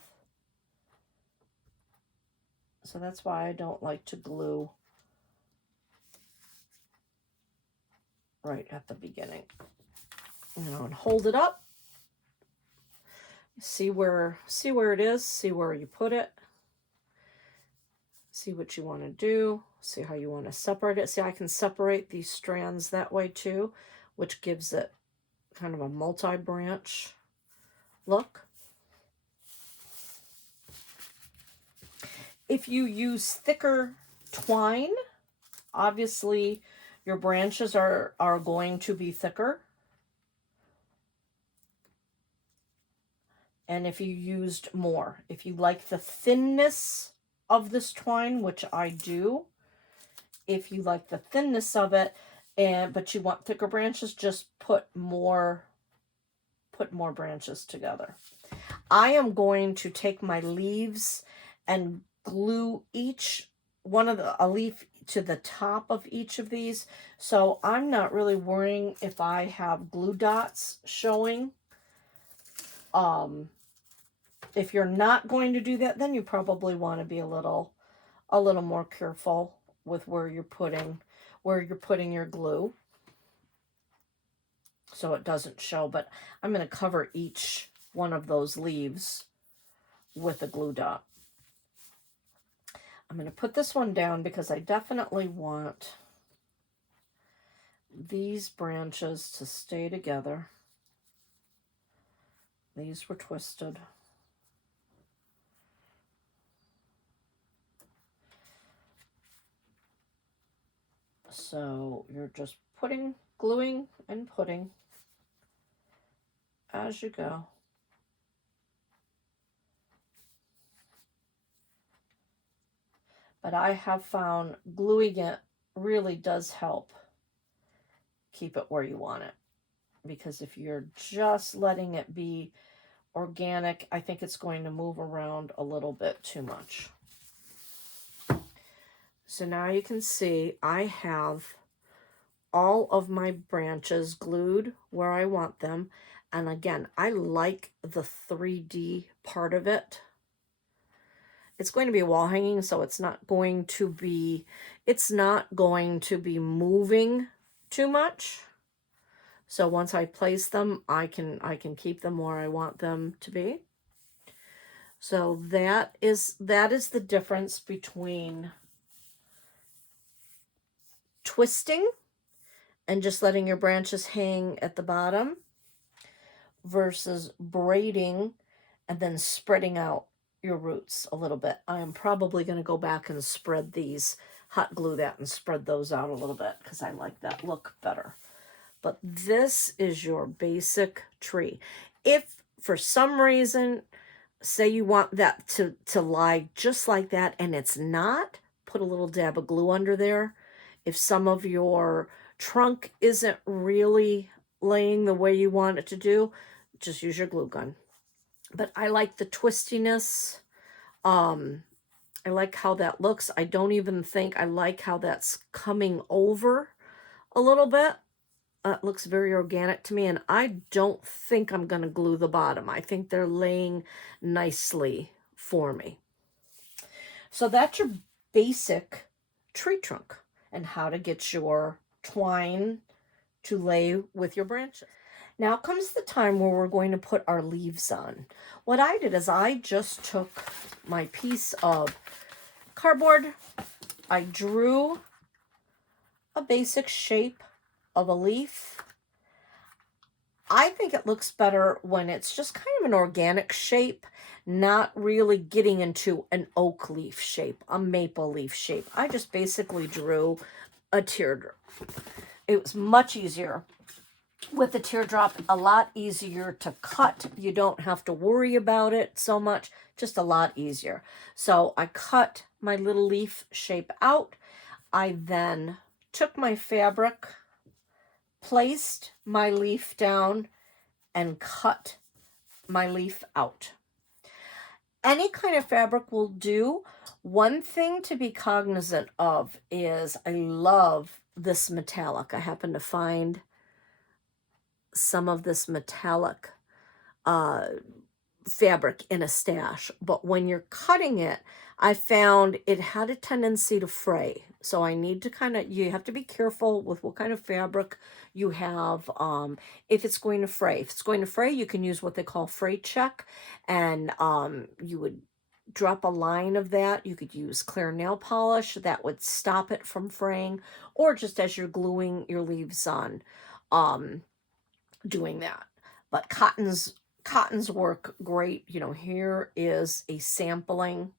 So that's why I don't like to glue right at the beginning. You know, and hold it up. See where it is, see where you put it. See what you want to do. See how you want to separate it. See, I can separate these strands that way too, which gives it kind of a multi-branch look. If you use thicker twine, obviously your branches are going to be thicker. And if you used more, if you like the thinness of this twine, which I do, if you like the thinness of it, but you want thicker branches, just put more branches together. I am going to take my leaves and glue each one of a leaf to the top of each of these. So I'm not really worrying if I have glue dots showing. If you're not going to do that, then you probably want to be a little more careful with where you're putting your glue, so it doesn't show. But I'm going to cover each one of those leaves with a glue dot. I'm going to put this one down because I definitely want these branches to stay together. These were twisted. So you're just gluing and putting as you go. But I have found gluing it really does help keep it where you want it. Because if you're just letting it be organic, I think it's going to move around a little bit too much. So now you can see I have all of my branches glued where I want them. And again, I like the 3D part of it. It's going to be a wall hanging, so it's not going to be moving too much. So once I place them, I can keep them where I want them to be. So that is the difference between twisting and just letting your branches hang at the bottom versus braiding and then spreading out your roots a little bit. I am probably going to go back and spread these, hot glue that and spread those out a little bit because I like that look better. But this is your basic tree. If for some reason, say you want that to lie just like that and it's not, put a little dab of glue under there. If some of your trunk isn't really laying the way you want it to do, just use your glue gun. but I like the twistiness. Um, I like how that looks. I don't even think I like how that's coming over a little bit. It looks very organic to me, and I don't think I'm going to glue the bottom. I think they're laying nicely for me. So that's your basic tree trunk and how to get your twine to lay with your branches. Now comes the time where we're going to put our leaves on. What I did is I just took my piece of cardboard, I drew a basic shape of a leaf. I think it looks better when it's just kind of an organic shape, not really getting into an oak leaf shape, a maple leaf shape. I just basically drew a teardrop. It was much easier with the teardrop, a lot easier to cut. You don't have to worry about it so much, just a lot easier. So I cut my little leaf shape out. I then took my fabric, placed my leaf down, and cut my leaf out. Any kind of fabric will do. One thing to be cognizant of is I love this metallic. I happen to find some of this metallic fabric in a stash, but when you're cutting it, I found it had a tendency to fray. So I need to you have to be careful with what kind of fabric you have. If it's going to fray, you can use what they call fray check, and you would drop a line of that. You could use clear nail polish that would stop it from fraying, or just as you're gluing your leaves on, doing that. But cottons work great. You know, here is a sampling.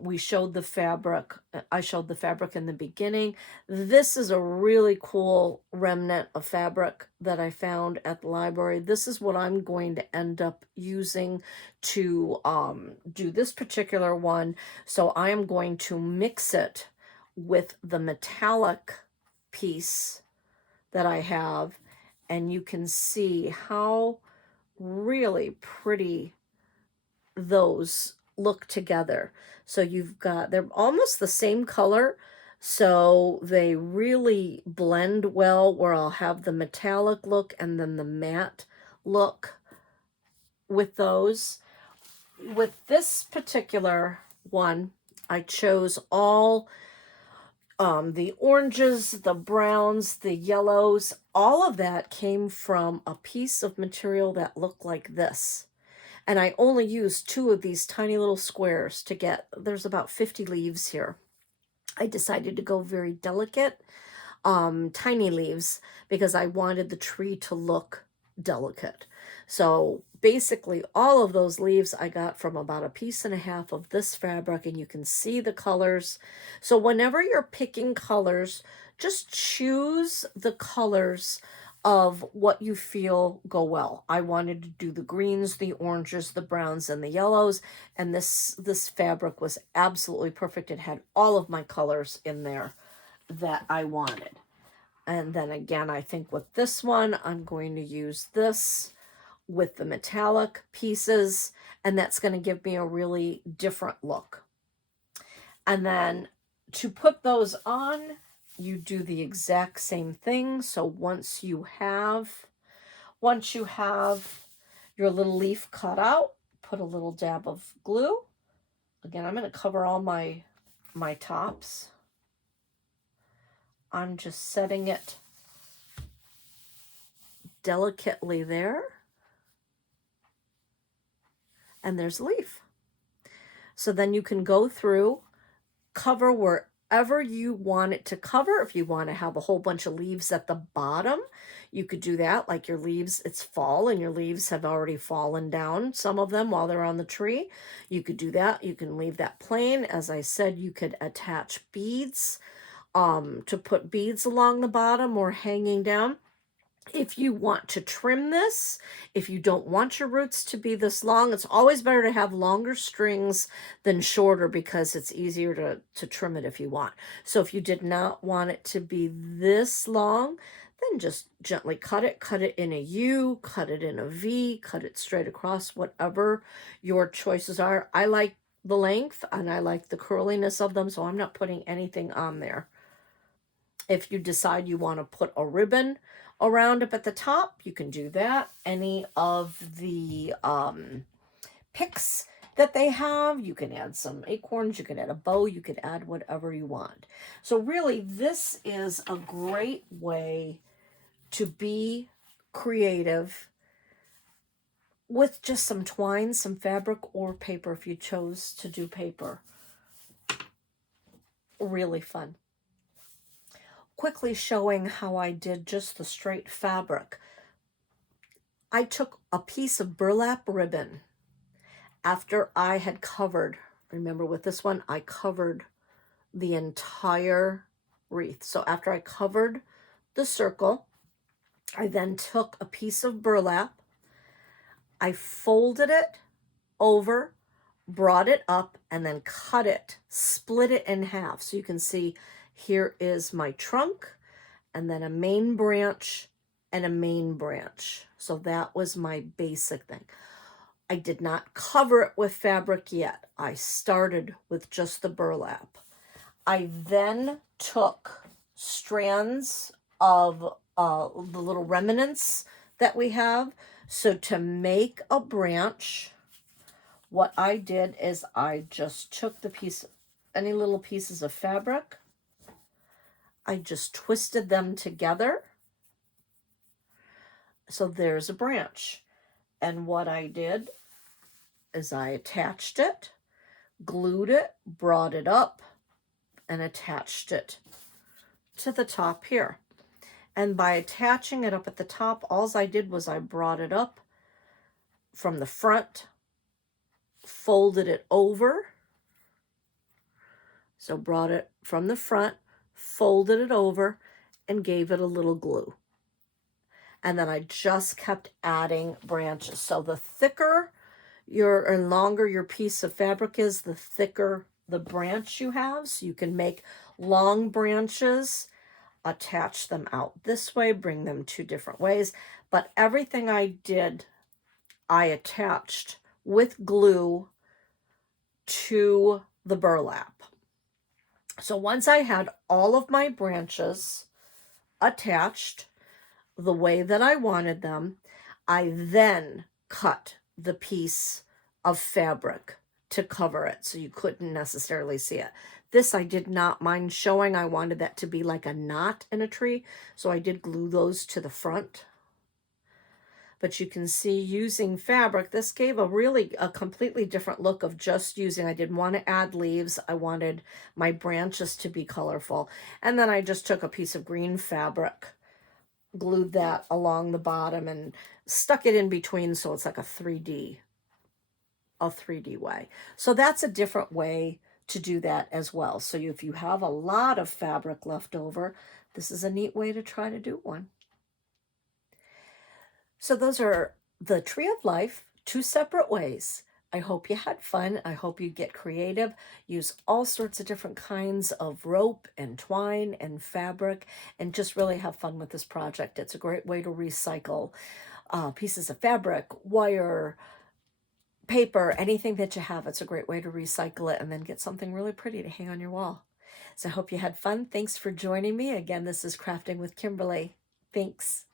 We showed the fabric. I showed the fabric in the beginning. This is a really cool remnant of fabric that I found at the library. This is what I'm going to end up using to do this particular one. So I am going to mix it with the metallic piece that I have, and you can see how really pretty those look together. So you've got, they're almost the same color, so they really blend well, where I'll have the metallic look and then the matte look with those. With this particular one, I chose all the oranges, the browns, the yellows. All of that came from a piece of material that looked like this. And I only used 2 of these tiny little squares to get, there's about 50 leaves here. I decided to go very delicate, tiny leaves, because I wanted the tree to look delicate. So basically all of those leaves I got from about 1.5 pieces of this fabric, and you can see the colors. So whenever you're picking colors, just choose the colors of what you feel go well. I wanted to do the greens, the oranges, the browns, and the yellows, and this fabric was absolutely perfect. It had all of my colors in there that I wanted. And then again, I think with this one, I'm going to use this with the metallic pieces, and that's going to give me a really different look. And then to put those on, you do the exact same thing. So once you have your little leaf cut out, put a little dab of glue. Again, I'm going to cover all my tops. I'm just setting it delicately there. And there's a leaf. So then you can go through, cover wherever you want it to cover. If you want to have a whole bunch of leaves at the bottom, you could do that. Like your leaves, it's fall and your leaves have already fallen down, some of them, while they're on the tree. You could do that. You can leave that plain. As I said, you could attach beads to put beads along the bottom or hanging down. If you want to trim this, if you don't want your roots to be this long, it's always better to have longer strings than shorter, because it's easier to trim it if you want. So if you did not want it to be this long, Then just gently cut it in a U, cut it in a V, cut it straight across, whatever your choices are. I like the length and I like the curliness of them, so I'm not putting anything on there. If you decide you want to put a ribbon around it at the top, you can do that. Any of the picks that they have, you can add some acorns, you can add a bow, you can add whatever you want. So really, this is a great way to be creative with just some twine, some fabric, or paper if you chose to do paper. Really fun. Quickly showing how I did just the straight fabric. I took a piece of burlap ribbon after I had covered, remember with this one, I covered the entire wreath. So after I covered the circle, I then took a piece of burlap, I folded it over, brought it up, and then cut it, split it in half. So you can see here is my trunk, and then a main branch and a main branch. So that was my basic thing. I did not cover it with fabric yet. I started with just the burlap. I then took strands of the little remnants that we have. So to make a branch, what I did is I just took the piece, any little pieces of fabric, I just twisted them together. So there's a branch. And what I did is I attached it, glued it, brought it up, and attached it to the top here. And by attaching it up at the top, all I did was I brought it up from the front, folded it over. So brought it from the front, folded it over, and gave it a little glue. And then I just kept adding branches. So the thicker or longer your piece of fabric is, the thicker the branch you have. So you can make long branches, attach them out this way, bring them two different ways. But everything I did, I attached with glue to the burlap. So once I had all of my branches attached the way that I wanted them, I then cut the piece of fabric to cover it so you couldn't necessarily see it. This I did not mind showing. I wanted that to be like a knot in a tree, so I did glue those to the front. But you can see using fabric, this gave a completely different look of just using. I didn't want to add leaves. I wanted my branches to be colorful. And then I just took a piece of green fabric, glued that along the bottom, and stuck it in between so it's like a 3D way. So that's a different way to do that as well. So if you have a lot of fabric left over, this is a neat way to try to do one. So those are the Tree of Life, 2 separate ways. I hope you had fun. I hope you get creative. Use all sorts of different kinds of rope and twine and fabric, and just really have fun with this project. It's a great way to recycle pieces of fabric, wire, paper, anything that you have. It's a great way to recycle it and then get something really pretty to hang on your wall. So I hope you had fun. Thanks for joining me. Again, this is Crafting with Kimberly. Thanks.